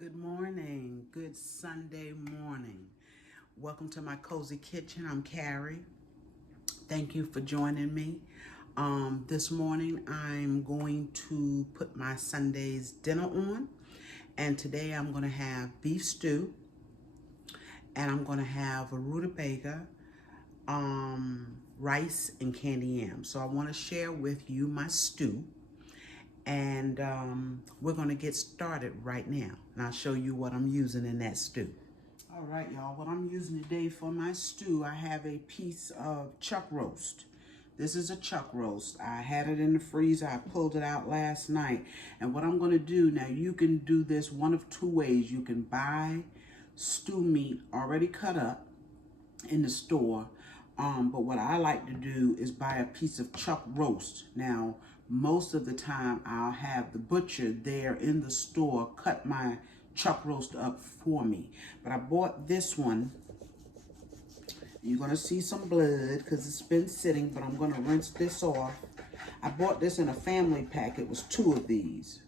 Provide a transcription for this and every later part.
Good morning. Good Sunday morning. Welcome to my cozy kitchen. I'm Carrie. Thank you for joining me. This morning I'm going to put my Sunday's dinner on, and today I'm going to have beef stew, and I'm going to have a rutabaga, rice, and candy yam. So I want to share with you my stew. And we're gonna get started right now. And I'll show you what I'm using in that stew. All right, y'all, what I'm using today for my stew, I have a piece of chuck roast. This is a chuck roast. I had it in the freezer. I pulled it out last night. And what I'm gonna do, now you can do this one of two ways. You can buy stew meat already cut up in the store. But what I like to do is buy a piece of chuck roast. Now, most of the time I'll have the butcher there in the store cut my chuck roast up for me. But I bought this one. You're gonna see some blood because it's been sitting, but I'm gonna rinse this off. I bought this in a family pack. It was 2 of these.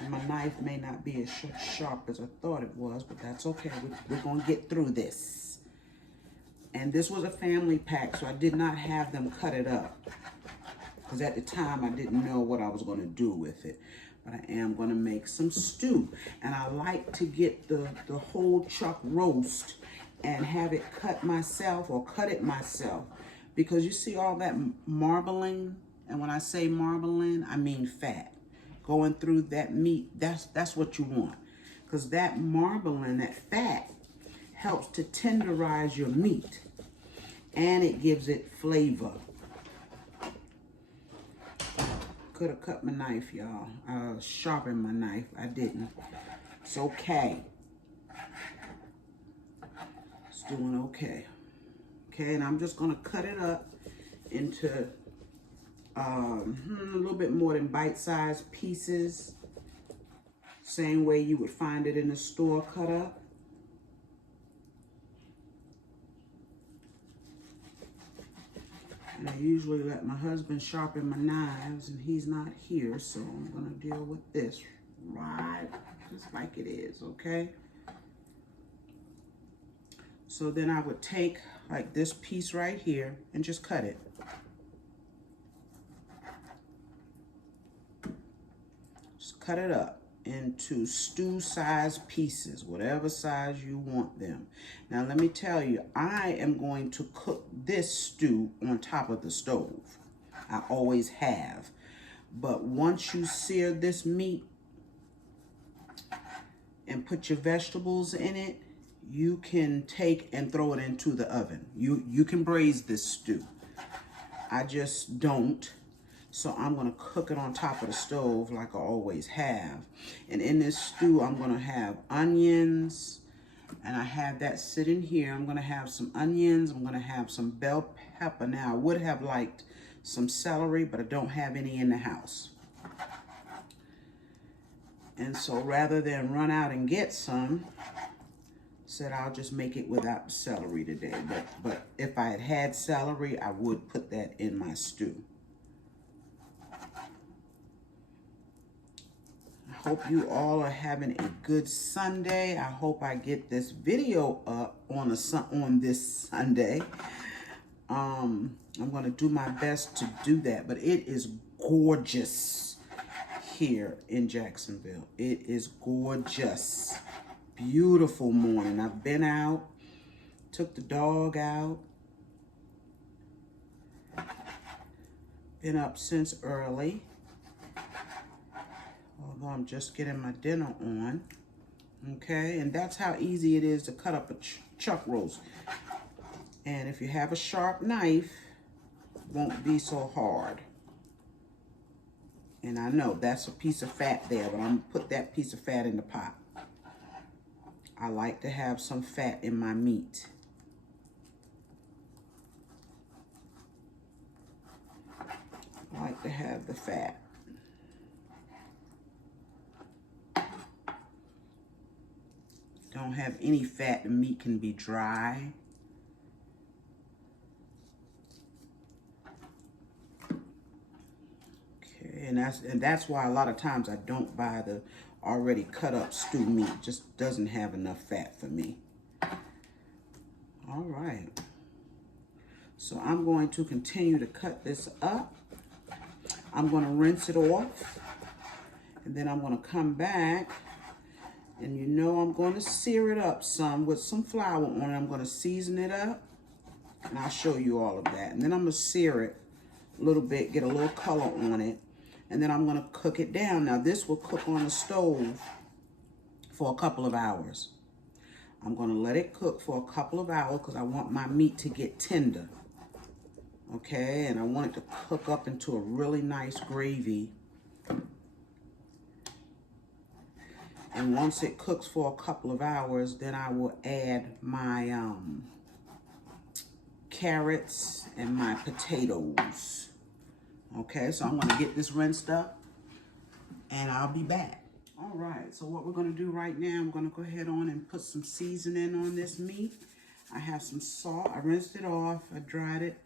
And my knife may not be as sharp as I thought it was, but that's okay. We're gonna get through this. And this was a family pack, so I did not have them cut it up, because at the time I didn't know what I was going to do with it. But I am going to make some stew. And I like to get the whole chuck roast and have it cut myself, or cut it myself. Because you see all that marbling, and when I say marbling, I mean fat. Going through that meat, that's what you want. Because that marbling, that fat, helps to tenderize your meat. And it gives it flavor. Could have cut my knife, y'all. Sharpened my knife. I didn't. It's okay. It's doing okay. Okay, and I'm just going to cut it up into a little bit more than bite-sized pieces. Same way you would find it in the store cut up. And I usually let my husband sharpen my knives, and he's not here, so I'm gonna deal with this right just like it is, okay? So then I would take like this piece right here and just cut it. Just cut it up into stew-sized pieces, whatever size you want them. Now let me tell you, I am going to cook this stew on top of the stove. I always have. But once you sear this meat and put your vegetables in it, you can take and throw it into the oven. You can braise this stew. I just don't. So I'm gonna cook it on top of the stove like I always have. And in this stew, I'm gonna have onions, and I have that sitting here. I'm gonna have some onions, I'm gonna have some bell pepper. Now, I would have liked some celery, but I don't have any in the house. And so rather than run out and get some, said I'll just make it without celery today. But if I had had celery, I would put that in my stew. Hope you all are having a good Sunday. I hope I get this video up on this Sunday. I'm going to do my best to do that, but it is gorgeous here in Jacksonville. It is gorgeous. Beautiful morning. I've been out, took the dog out. Been up since early. Although I'm just getting my dinner on. Okay, and that's how easy it is to cut up a chuck roast. And if you have a sharp knife, it won't be so hard. And I know that's a piece of fat there, but I'm gonna put that piece of fat in the pot. I like to have some fat in my meat. I like to have the fat. Don't have any fat, the meat can be dry. Okay, and that's why a lot of times I don't buy the already cut up stew meat. Just doesn't have enough fat for me. All right. So I'm going to continue to cut this up. I'm going to rinse it off. And then I'm going to come back. And you know I'm going to sear it up some with some flour on it. I'm going to season it up. And I'll show you all of that. And then I'm going to sear it a little bit, get a little color on it. And then I'm going to cook it down. Now this will cook on the stove for a couple of hours. I'm going to let it cook for a couple of hours because I want my meat to get tender. Okay, and I want it to cook up into a really nice gravy. And once it cooks for a couple of hours, then I will add my carrots and my potatoes. Okay, so I'm going to get this rinsed up and I'll be back. All right, so what we're going to do right now, I'm going to go ahead on and put some seasoning on this meat. I have some salt. I rinsed it off. I dried it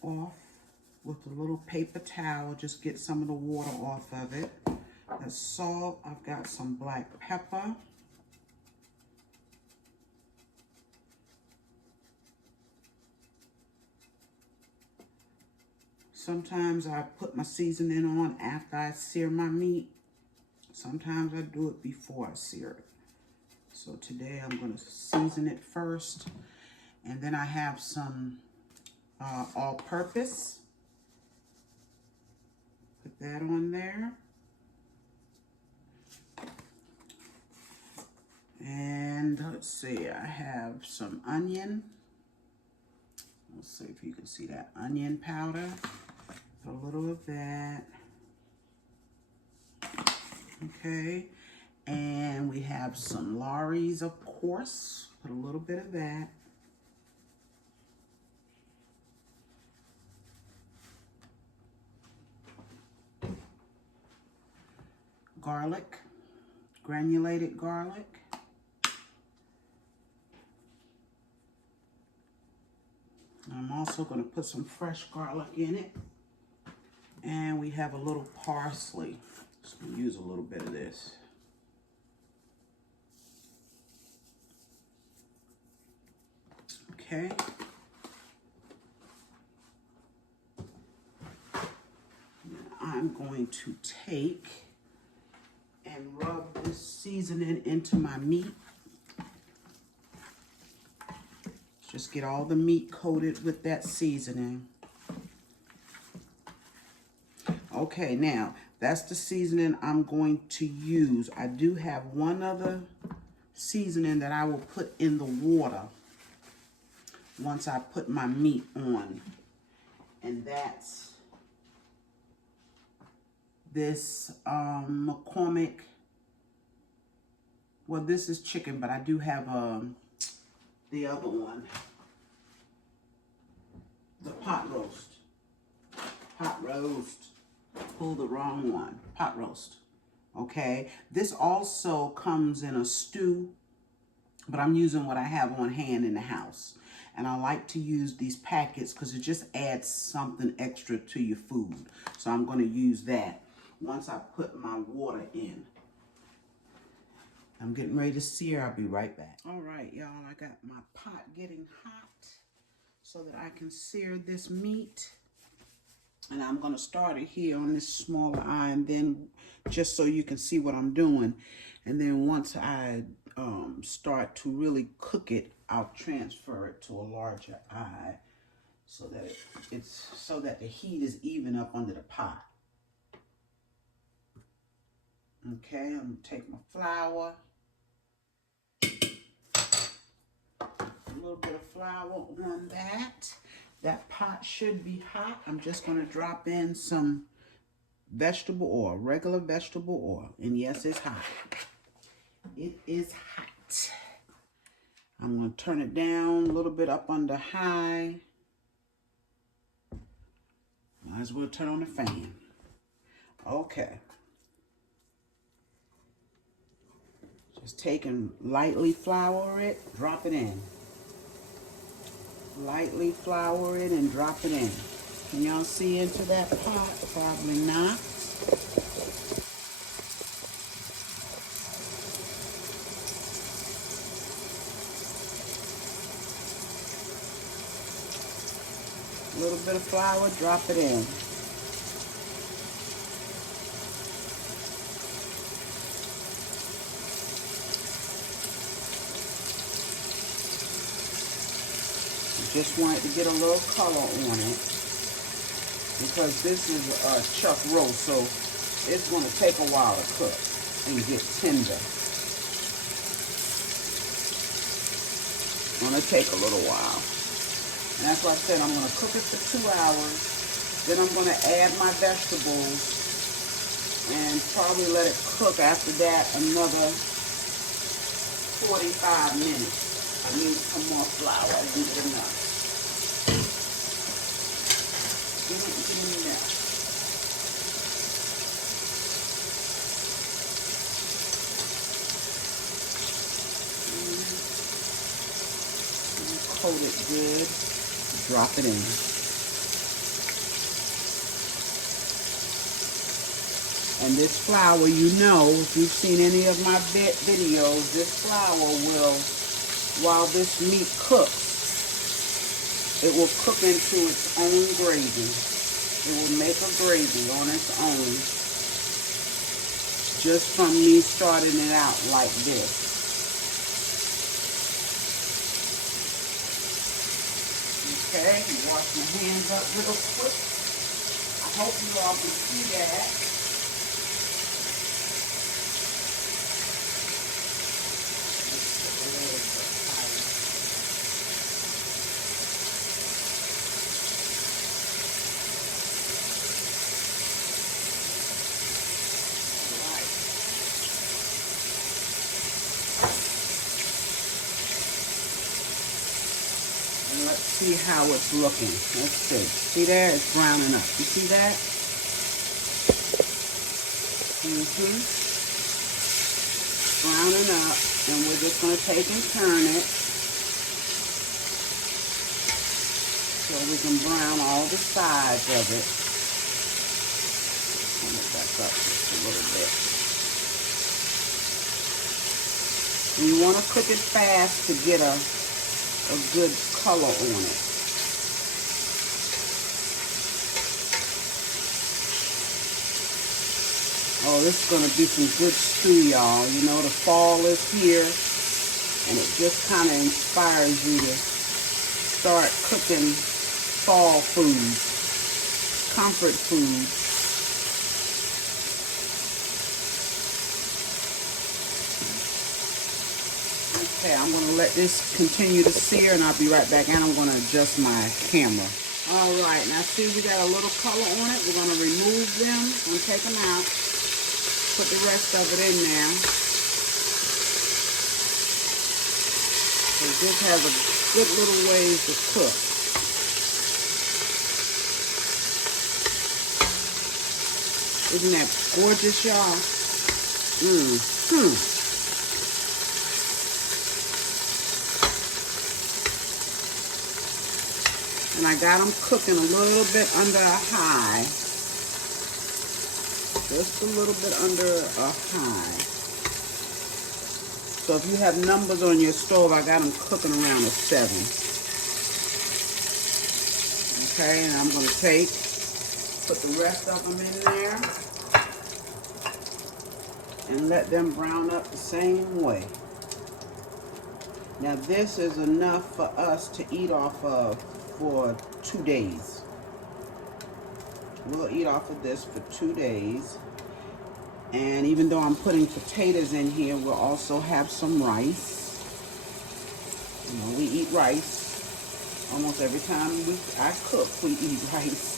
off with a little paper towel. Just get some of the water off of it. That's salt. I've got some black pepper. Sometimes I put my seasoning on after I sear my meat. Sometimes I do it before I sear it. So today I'm going to season it first. And then I have some all-purpose. Put that on there. And let's see, I have some onion. Let's see if you can see that onion powder. Put a little of that. Okay, and we have some Lorry's, of course. Put a little bit of that. Garlic, granulated garlic. I'm also going to put some fresh garlic in it. And we have a little parsley. Just going to use a little bit of this. Okay. I'm going to take and rub this seasoning into my meat. Just get all the meat coated with that seasoning. Okay, now that's the seasoning I'm going to use. I do have one other seasoning that I will put in the water once I put my meat on. And that's this McCormick. Well, this is chicken, but I do have the other one. The pot roast. Pot roast. Pulled the wrong one. Pot roast. Okay. This also comes in a stew, but I'm using what I have on hand in the house. And I like to use these packets because it just adds something extra to your food. So I'm going to use that once I put my water in. I'm getting ready to sear. I'll be right back. All right, y'all. I got my pot getting hot so that I can sear this meat. And I'm going to start it here on this smaller eye, and then just so you can see what I'm doing. And then once I start to really cook it, I'll transfer it to a larger eye so that so that the heat is even up under the pot. Okay, I'm going to take my flour. A little bit of flour on that. That pot should be hot. I'm just going to drop in some vegetable oil, regular vegetable oil. And yes, it's hot. It is hot. I'm going to turn it down a little bit up under high. Might as well turn on the fan. Okay. Just take and lightly flour it, drop it in. Lightly flour it and drop it in. Can y'all see into that pot? Probably not. A little bit of flour, drop it in. Just want it to get a little color on it because this is a chuck roast, so it's going to take a while to cook and get tender. It's going to take a little while. And that's why I said I'm going to cook it for 2 hours. Then I'm going to add my vegetables and probably let it cook after that another 45 minutes. I need some more flour. I need enough. Give me enough. Coat it good. Drop it in. And this flour, you know, if you've seen any of my videos, this flour will, while this meat cooks, it will cook into its own gravy. It will make a gravy on its own just from me starting it out like this. Okay, wash my hands up real quick. I hope you all can see that. Let's see how it's looking. Let's see. See there? It's browning up. You see that? Browning up. And we're just going to take and turn it so we can brown all the sides of it. Turn it back up just a little bit. And you want to cook it fast to get a good color on it. Oh, this is going to be some good stew, y'all. You know, the fall is here, and it just kind of inspires you to start cooking fall foods, comfort foods. Okay, I'm going to let this continue to sear, and I'll be right back, and I'm going to adjust my camera. All right, now see we got a little color on it. We're going to remove them. I'm going to take them out. Put the rest of it in there. So this has a good little ways to cook. Isn't that gorgeous, y'all? And I got them cooking a little bit under a high. Just a little bit under a high. So if you have numbers on your stove, I got them cooking around a 7. Okay, and I'm going to put the rest of them in there and let them brown up the same way. Now this is enough for us to eat off of for 2 days. We'll eat off of this for 2 days. And even though I'm putting potatoes in here, we'll also have some rice. You know, we eat rice. Almost every time I cook, we eat rice.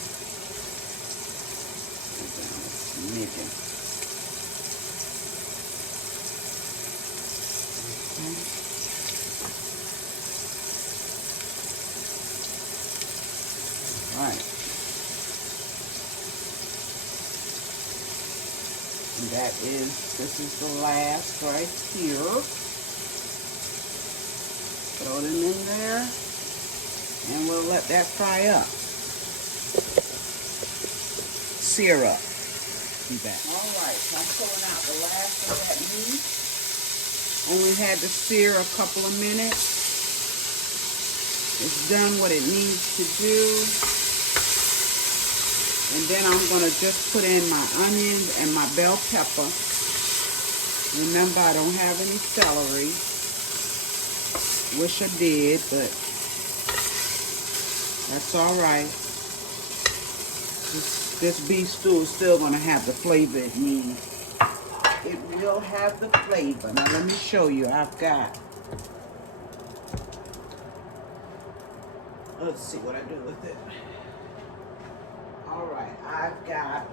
All right. This is the last right here. Throw them in there, and we'll let that fry up. Sear up. Be back. All right, so I'm pulling out the last of that meat. Only had to sear a couple of minutes. It's done what it needs to do. And then I'm going to just put in my onions and my bell pepper. Remember, I don't have any celery. Wish I did, but that's all right. This beef stew is still going to have the flavor it needs. It will have the flavor. Now let me show you. I've got, let's see what I do with it. All right, I've got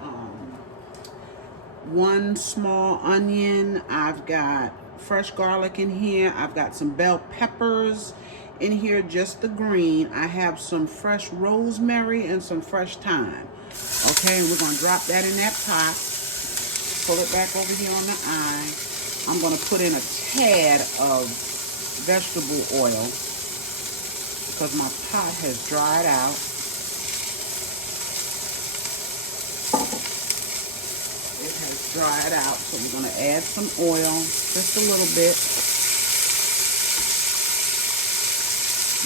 one small onion. I've got fresh garlic in here. I've got some bell peppers in here, just the green. I have some fresh rosemary and some fresh thyme. Okay, we're gonna drop that in that pot. Pull it back over here on the eye. I'm gonna put in a tad of vegetable oil because my pot has dried out. It has dried out, so we're gonna add some oil, just a little bit.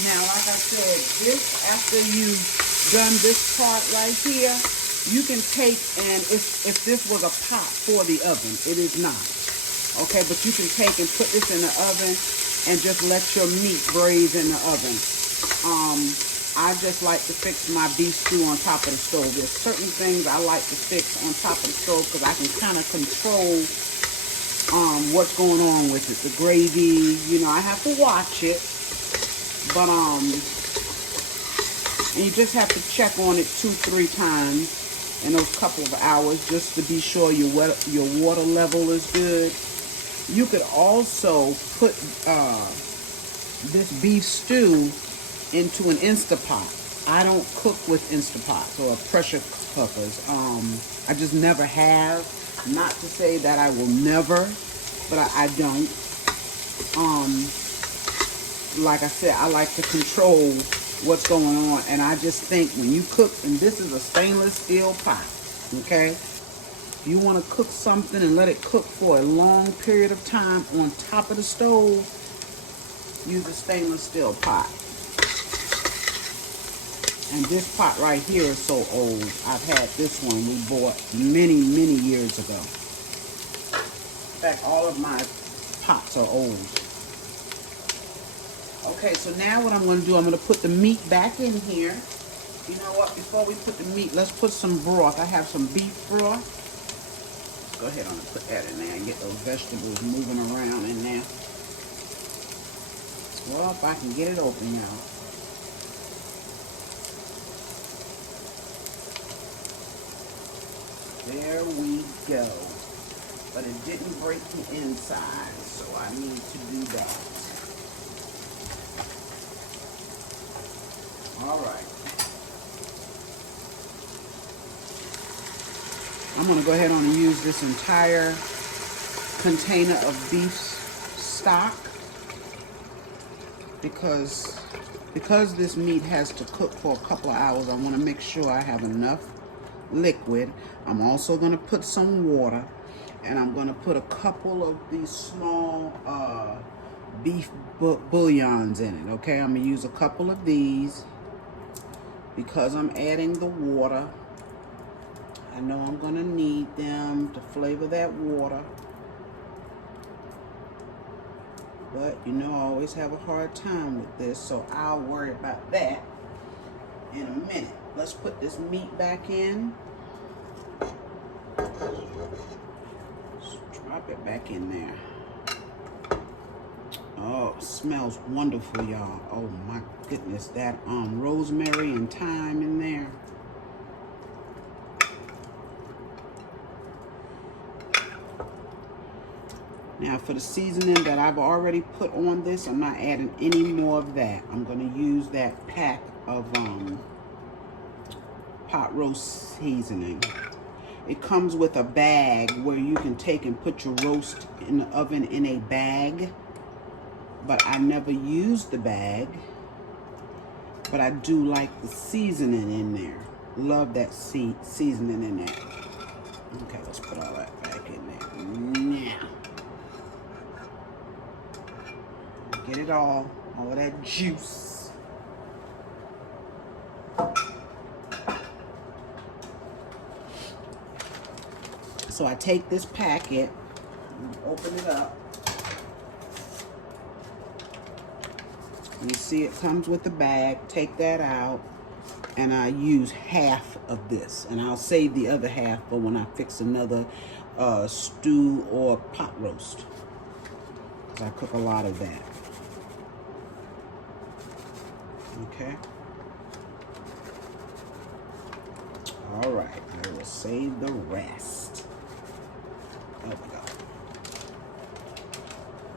Now, like I said, this, after you've done this part right here, you can take, and if this was a pot for the oven, it is not. Okay, but you can take and put this in the oven and just let your meat braise in the oven. I just like to fix my beef stew on top of the stove. There's certain things I like to fix on top of the stove because I can kind of control what's going on with it. The gravy, you know, I have to watch it. But and you just have to check on it 2-3 times in those couple of hours just to be sure your water level is good. You could also put this beef stew into an Instapot. I don't cook with Instapots or pressure cookers. I just never have. Not to say that I will never, but I don't. Like I said, I like to control what's going on, and I just think when you cook, and this is a stainless steel pot, okay? If you want to cook something and let it cook for a long period of time on top of the stove, use a stainless steel pot. And this pot right here is so old. I've had this one we bought many, many years ago. In fact, all of my pots are old. Okay, so now what I'm going to do, I'm going to put the meat back in here. You know what? Before we put the meat, let's put some broth. I have some beef broth. Let's go ahead and put that in there and get those vegetables moving around in there. Well, if I can get it open now. There we go. But it didn't break the inside, so I need to do that. All right. I'm going to go ahead on and use this entire container of beef stock because this meat has to cook for a couple of hours. I want to make sure I have enough liquid. I'm also going to put some water, and I'm going to put a couple of these small beef bouillons in it. Okay, I'm going to use a couple of these because I'm adding the water. I know I'm going to need them to flavor that water. But, you know, I always have a hard time with this, so I'll worry about that in a minute. Let's put this meat back in. Just drop it back in there. Oh, it smells wonderful, y'all. Oh, my goodness. That rosemary and thyme in there. Now for the seasoning that I've already put on this, I'm not adding any more of that. I'm going to use that pack of pot roast seasoning. It comes with a bag where you can take and put your roast in the oven in a bag. But I never use the bag. But I do like the seasoning in there. Love that seasoning in there. Okay, let's put all that back in there. Now. Get it all of that juice. So I take this packet, open it up. You see it comes with the bag. Take that out. And I use half of this. And I'll save the other half for when I fix another stew or pot roast. I cook a lot of that. Okay. All right. I will save the rest. There we go.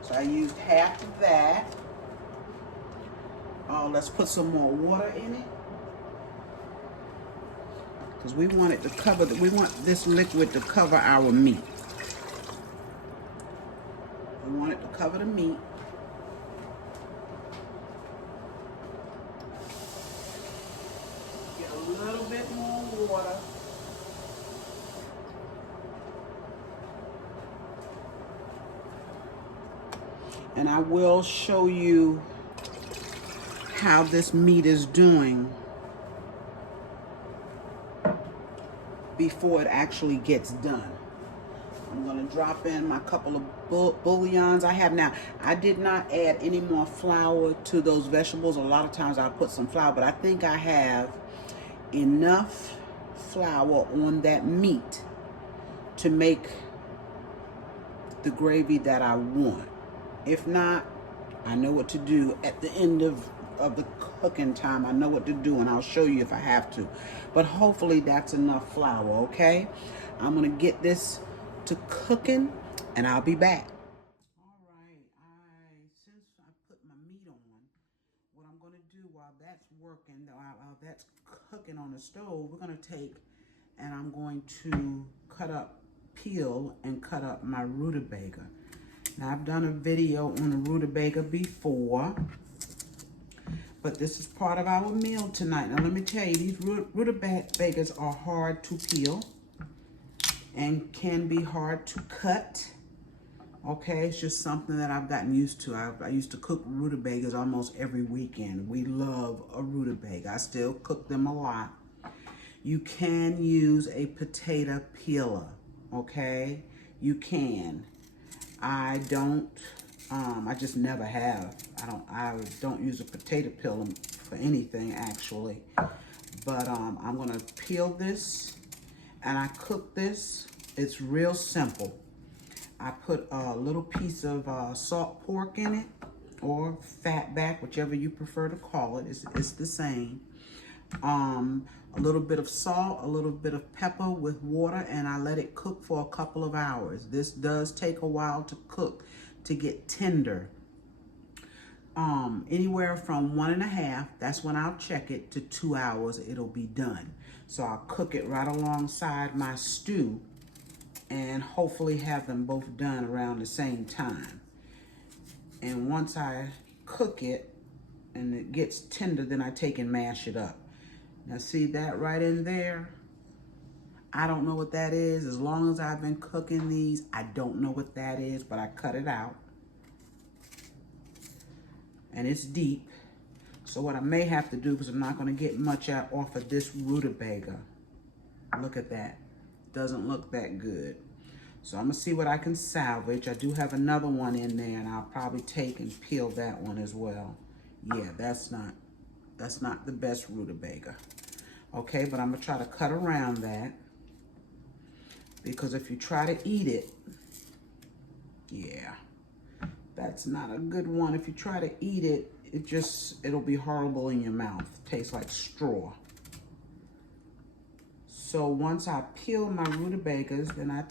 So I used half of that. Let's put some more water in it. Because we want it to cover, we want this liquid to cover our meat. We want it to cover the meat. Get a little bit more water. And I will show you how this meat is doing before it actually gets done. I'm going to drop in my couple of bouillons I have now. I did not add any more flour to those vegetables. A lot of times I put some flour, but I think I have enough flour on that meat to make the gravy that I want. If not, I know what to do at the end of the cooking time. I know what to do, and I'll show you if I have to. But hopefully that's enough flour, okay? I'm gonna get this to cooking, and I'll be back. All right, since I put my meat on, what I'm gonna do while that's working, while that's cooking on the stove, we're gonna take, and I'm going to peel and cut up my rutabaga. Now, I've done a video on a rutabaga before, but this is part of our meal tonight. Now, let me tell you, these rutabagas are hard to peel and can be hard to cut. Okay, it's just something that I've gotten used to. I used to cook rutabagas almost every weekend. We love a rutabaga. I still cook them a lot. You can use a potato peeler, okay? You can. I don't, I just never have. I don't use a potato peeler for anything, actually. But I'm gonna peel this and I cook this. It's real simple. I put a little piece of salt pork in it, or fat back, whichever you prefer to call it. It's the same. A little bit of salt, a little bit of pepper with water, and I let it cook for a couple of hours. This does take a while to cook, to get tender. Anywhere from 1.5, that's when I'll check it, to 2 hours, it'll be done. So I'll cook it right alongside my stew and hopefully have them both done around the same time. And once I cook it and it gets tender, then I take and mash it up. Now see that right in there? I don't know what that is. As long as I've been cooking these, I don't know what that is, but I cut it out. And it's deep. So what I may have to do, because I'm not going to get much out off of this rutabaga. Look at that. Doesn't look that good. So I'm going to see what I can salvage. I do have another one in there, and I'll probably take and peel that one as well. Yeah, that's not the best rutabaga. Okay, but I'm going to try to cut around that. Because if you try to eat it, yeah, that's not a good one. If you try to eat it, it'll be horrible in your mouth. Tastes like straw. So once I peel my rutabagas, then I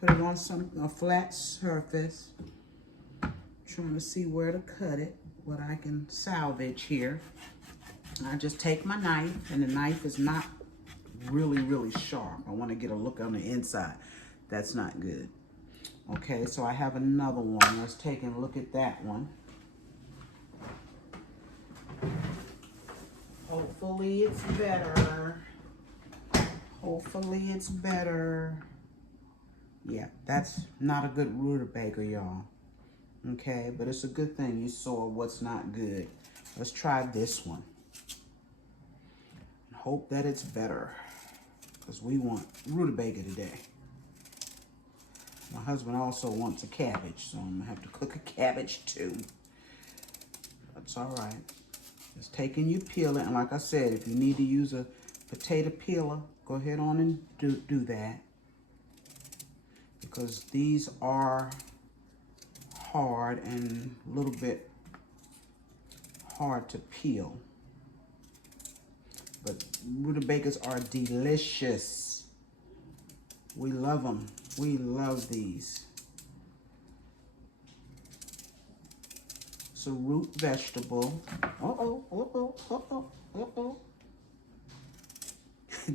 put it on a flat surface. Trying to see where to cut it, what I can salvage here. I just take my knife, and the knife is not really, really sharp. I want to get a look on the inside. That's not good. Okay, so I have another one. Let's take a look at that one. Hopefully it's better. Hopefully it's better. Yeah, that's not a good rutabaga, y'all. Okay, but it's a good thing you saw what's not good. Let's try this one. Hope that it's better, because we want rutabaga today. My husband also wants a cabbage, so I'm gonna have to cook a cabbage too. That's all right. Just taking you peel it, and like I said, if you need to use a potato peeler, go ahead on and do that. Because these are hard and a little bit hard to peel. But rutabagas are delicious. We love them. We love these. It's a root vegetable.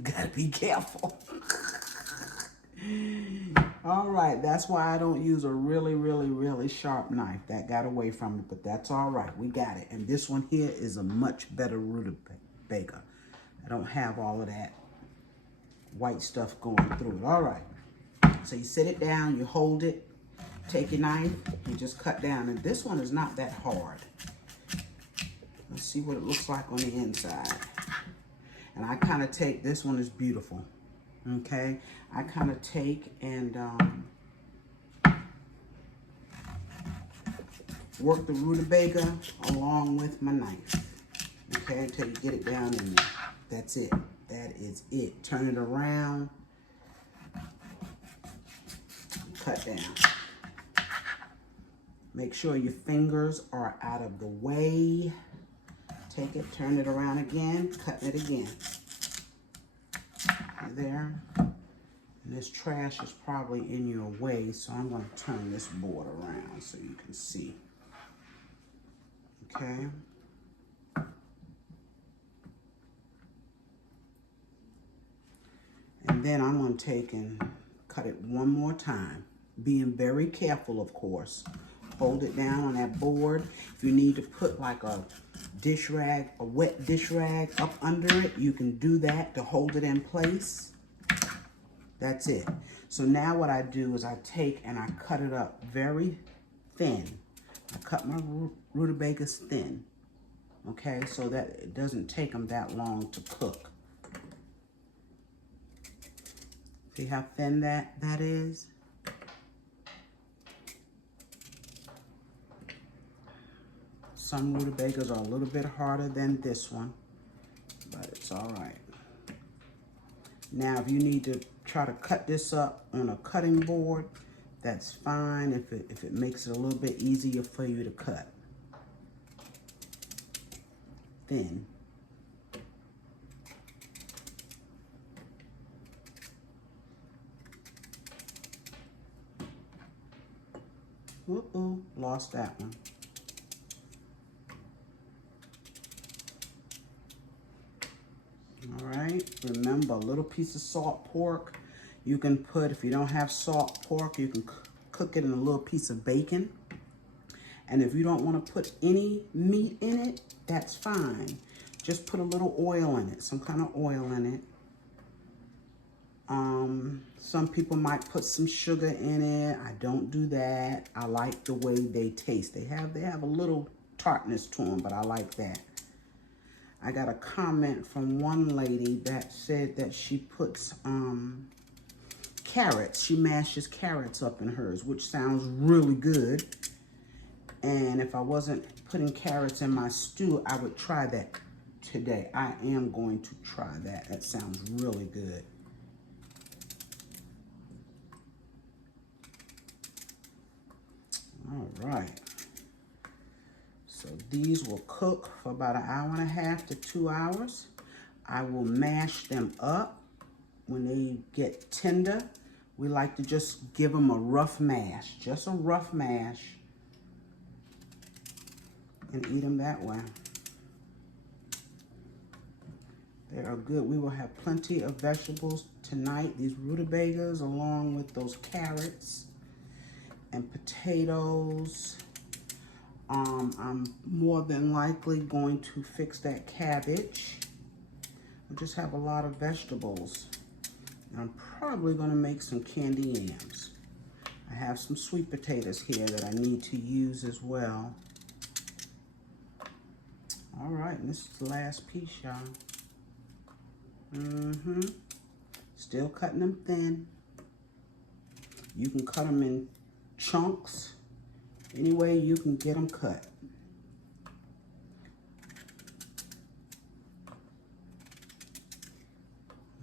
Gotta be careful. All right, that's why I don't use a really sharp knife. That got away from it, but that's all right. We got it. And this one here is a much better rutabaga. I don't have all of that white stuff going through it. All right. So you sit it down, you hold it, take your knife, you just cut down. And this one is not that hard. Let's see what it looks like on the inside. And I kind of take, this one is beautiful. Okay, I kind of take and work the rutabaga along with my knife. Okay, until you get it down in there. That's it. That is it. Turn it around. Cut down. Make sure your fingers are out of the way. Take it, turn it around again, cut it again. There. And this trash is probably in your way, so I'm going to turn this board around so you can see. Okay. And then I'm going to take and cut it one more time. Being very careful, of course. Hold it down on that board. If you need to put like a dish rag, a wet dish rag up under it, you can do that to hold it in place. That's it. So now what I do is I take and I cut it up very thin. I cut my rutabagas thin, okay, so that it doesn't take them that long to cook. See how thin that is? Some rutabagas are a little bit harder than this one, but it's all right. Now, if you need to try to cut this up on a cutting board, that's fine if it makes it a little bit easier for you to cut. Thin. Uh-oh, lost that one. All right, remember, a little piece of salt pork. You can put, if you don't have salt pork, you can cook it in a little piece of bacon. And if you don't want to put any meat in it, that's fine. Just put a little oil in it, some kind of oil in it. Some people might put some sugar in it. I don't do that. I like the way they taste. They have a little tartness to them, but I like that. I got a comment from one lady that said that she puts carrots. She mashes carrots up in hers, which sounds really good. And if I wasn't putting carrots in my stew, I would try that today. I am going to try that. That sounds really good. All right. So these will cook for about 1.5 to 2 hours. I will mash them up. When they get tender, we like to just give them a rough mash, just a rough mash, and eat them that way. They are good. We will have plenty of vegetables tonight. These rutabagas along with those carrots and potatoes. I'm more than likely going to fix that cabbage. We'll just have a lot of vegetables. And I'm probably going to make some candy yams. I have some sweet potatoes here that I need to use as well. All right, and this is the last piece, y'all. Still cutting them thin. You can cut them in chunks. Any way you can get them cut.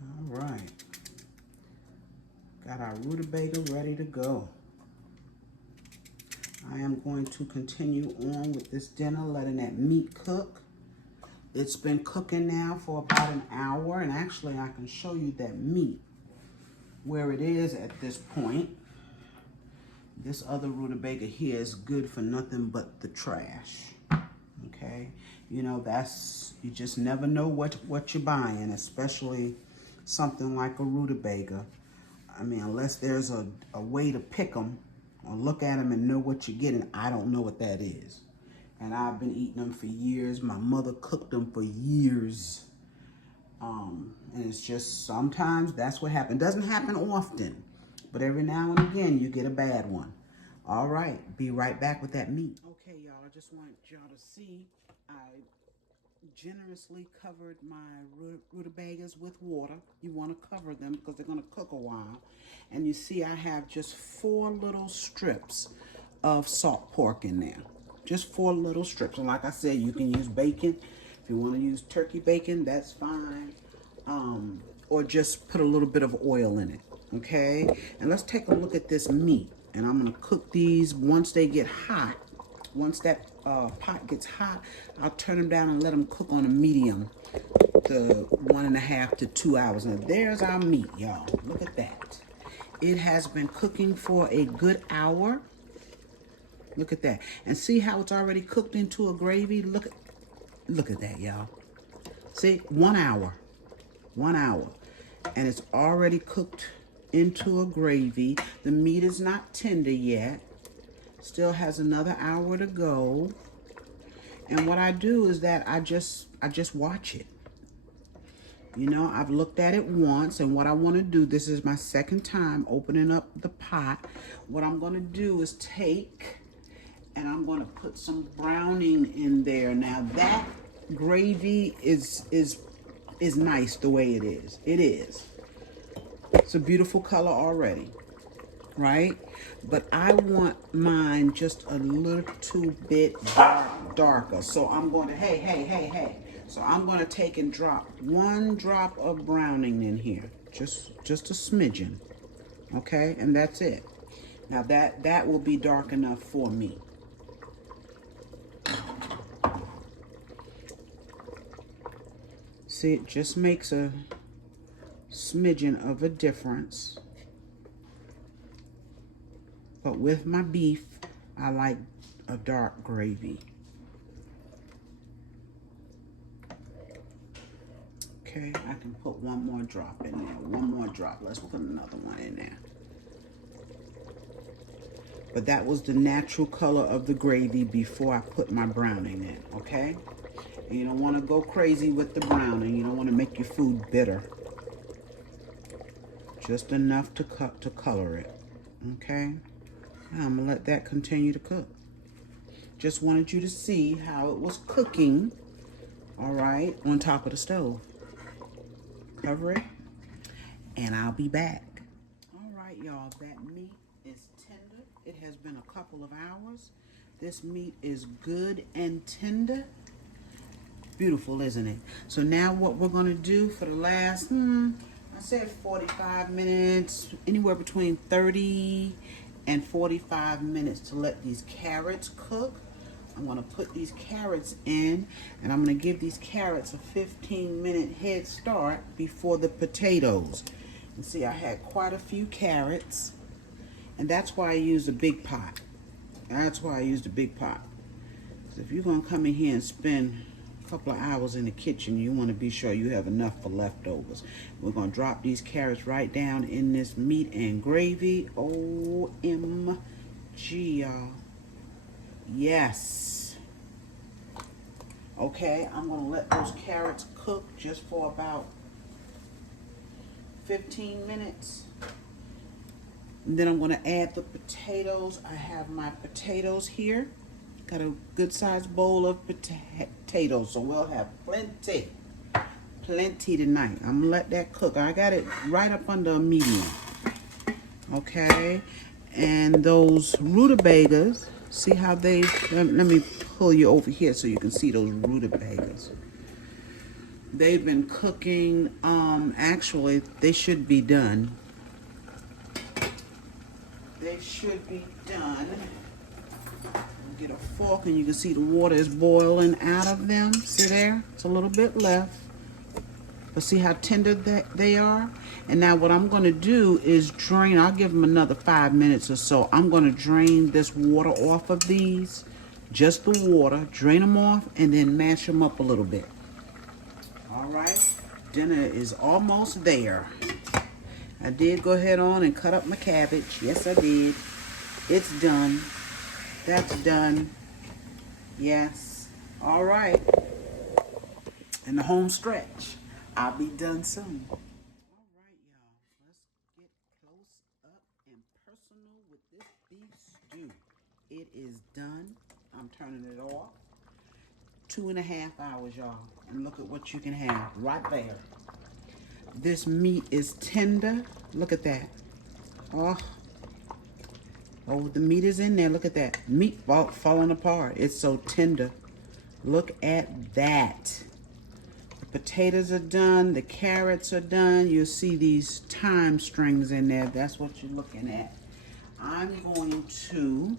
All right. Got our rutabaga ready to go. I am going to continue on with this dinner, letting that meat cook. It's been cooking now for about an hour, and actually I can show you that meat where it is at this point. This other rutabaga here is good for nothing but the trash. Okay, you know, you just never know what you're buying, especially something like a rutabaga. I mean, unless there's a way to pick them or look at them and know what you're getting, I don't know what that is. And I've been eating them for years. My mother cooked them for years. And it's just sometimes that's what happens. Doesn't happen often, but every now and again you get a bad one. All right, be right back with that meat. Okay, y'all, I just want y'all to see I generously covered my rutabagas with water. You want to cover them because they're going to cook a while. And you see I have just 4 little strips of salt pork in there. Just 4 little strips. And like I said, you can use bacon. If you want to use turkey bacon, that's fine. Or just put a little bit of oil in it. Okay? And let's take a look at this meat. And I'm going to cook these once they get hot. Once that pot gets hot, I'll turn them down and let them cook on a medium to 1.5 to 2 hours. Now there's our meat, y'all. Look at that. It has been cooking for a good hour. Look at that. And see how it's already cooked into a gravy? Look at that, y'all. See, 1 hour. 1 hour. And it's already cooked into a gravy. The meat is not tender yet. Still has another hour to go. And what I do is that I just watch it. You know, I've looked at it once, and what I want to do, this is my second time opening up the pot. What I'm going to do is take and I'm going to put some browning in there. Now that gravy is nice the way it is. It is. It's a beautiful color already, right? But I want mine just a little bit darker. So I'm going to, hey. So I'm going to take and drop 1 drop of browning in here. Just a smidgen. Okay? And that's it. Now that will be dark enough for me. See, it just makes a smidgen of a difference. But with my beef, I like a dark gravy. Okay, I can put 1 more drop in there. 1 more drop. Let's put another one in there. But that was the natural color of the gravy before I put my browning in, okay? And you don't want to go crazy with the browning. You don't want to make your food bitter. Just enough to color it, okay? Now I'm going to let that continue to cook. Just wanted you to see how it was cooking, all right, on top of the stove. Cover it, and I'll be back. All right, y'all, that meat is tender. It has been a couple of hours. This meat is good and tender. Beautiful, isn't it? So now what we're going to do for the last, I said 45 minutes, anywhere between 30 and 45 minutes to let these carrots cook. I'm going to put these carrots in, and I'm going to give these carrots a 15-minute head start before the potatoes. And see, I had quite a few carrots, and that's why I used a big pot. That's why I used a big pot. So if you're going to come in here and spend a couple of hours in the kitchen, you want to be sure you have enough for leftovers. We're going to drop these carrots right down in this meat and gravy. OMG, y'all. Yes. Okay, I'm going to let those carrots cook just for about 15 minutes. And then I'm going to add the potatoes. I have my potatoes here. Got a good sized bowl of potatoes, so we'll have plenty tonight. I'm going to let that cook. I got it right up under a medium. Okay, and those rutabagas, see how they, let me pull you over here so you can see those rutabagas. They've been cooking, actually, they should be done. They should be done. Get a fork and you can see the water is boiling out of them. See there? It's a little bit left. But see how tender they are? And now what I'm going to do is drain. I'll give them another 5 minutes or so. I'm going to drain this water off of these. Just the water. Drain them off and then mash them up a little bit. All right. Dinner is almost there. I did go ahead on and cut up my cabbage. Yes, I did. It's done. That's done. Yes. All right. In the home stretch. I'll be done soon. All right, y'all. Let's get close up and personal with this beef stew. It is done. I'm turning it off. 2.5 hours, y'all. And look at what you can have right there. This meat is tender. Look at that. Oh, the meat is in there. Look at that. Meat falling apart. It's so tender. Look at that. The potatoes are done. The carrots are done. You'll see these thyme strings in there. That's what you're looking at. I'm going to,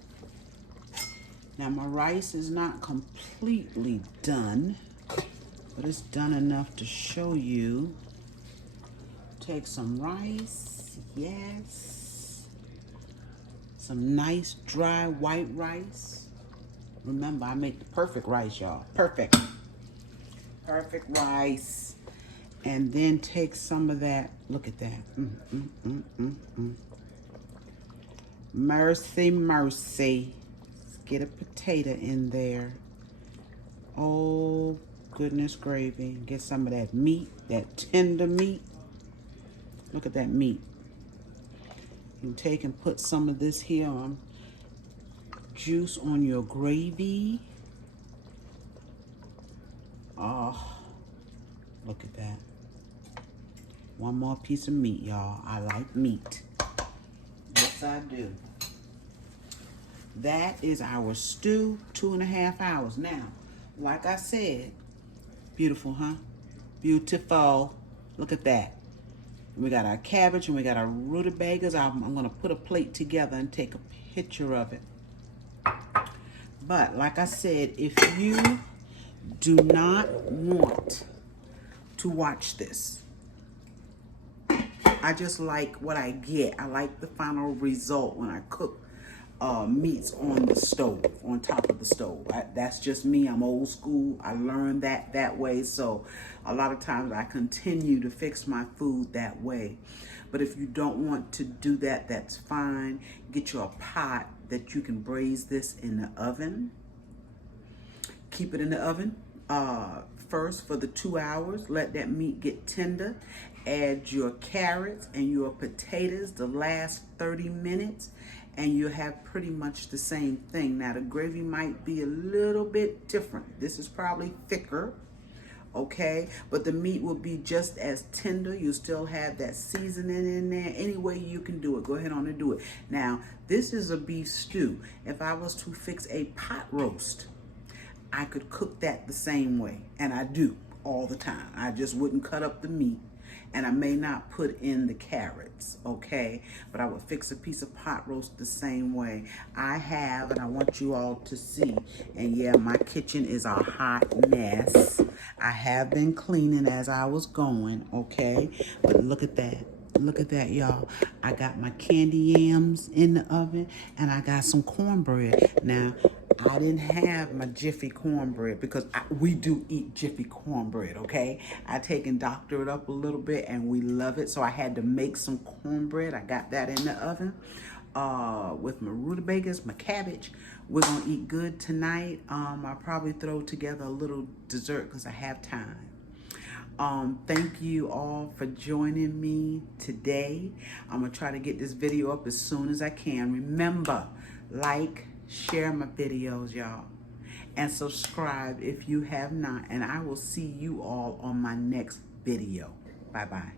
now my rice is not completely done, but it's done enough to show you. Take some rice, yes. Some nice dry white rice. Remember, I make the perfect rice, y'all. Perfect. Perfect rice. And then take some of that. Look at that. Mercy, mercy. Let's get a potato in there. Oh, goodness gravy. Get some of that meat, that tender meat. Look at that meat. You can take and put some of this here on. Juice on your gravy. Oh, look at that. One more piece of meat, y'all. I like meat. Yes, I do. That is our stew, 2.5 hours. Now, like I said, beautiful, huh? Beautiful. Look at that. We got our cabbage and we got our rutabagas. I'm going to put a plate together and take a picture of it. But like I said, if you do not want to watch this, I just like what I get. I like the final result when I cook meats on the stove, on top of the stove. That's just me. I'm old school. I learned that way. So a lot of times I continue to fix my food that way. But if you don't want to do that, that's fine. Get you a pot that you can braise this in the oven. Keep it in the oven first for the 2 hours. Let that meat get tender. Add your carrots and your potatoes the last 30 minutes. And you have pretty much the same thing. Now the gravy might be a little bit different. This is probably thicker, okay? But the meat will be just as tender. You still have that seasoning in there. Any way you can do it, go ahead on and do it. Now, this is a beef stew. If I was to fix a pot roast, I could cook that the same way. And I do all the time. I just wouldn't cut up the meat. And I may not put in the carrots, okay? But I would fix a piece of pot roast the same way. I have, and I want you all to see, and yeah, my kitchen is a hot mess. I have been cleaning as I was going, okay? But look at that. Look at that, y'all. I got my candy yams in the oven, and I got some cornbread. Now, I didn't have my Jiffy cornbread because we do eat Jiffy cornbread, okay? I take and doctor it up a little bit, and we love it. So I had to make some cornbread. I got that in the oven with my rutabagas, my cabbage. We're going to eat good tonight. I'll probably throw together a little dessert because I have time. Thank you all for joining me today. I'm going to try to get this video up as soon as I can. Remember, like, share my videos, y'all, and subscribe if you have not. And I will see you all on my next video. Bye-bye.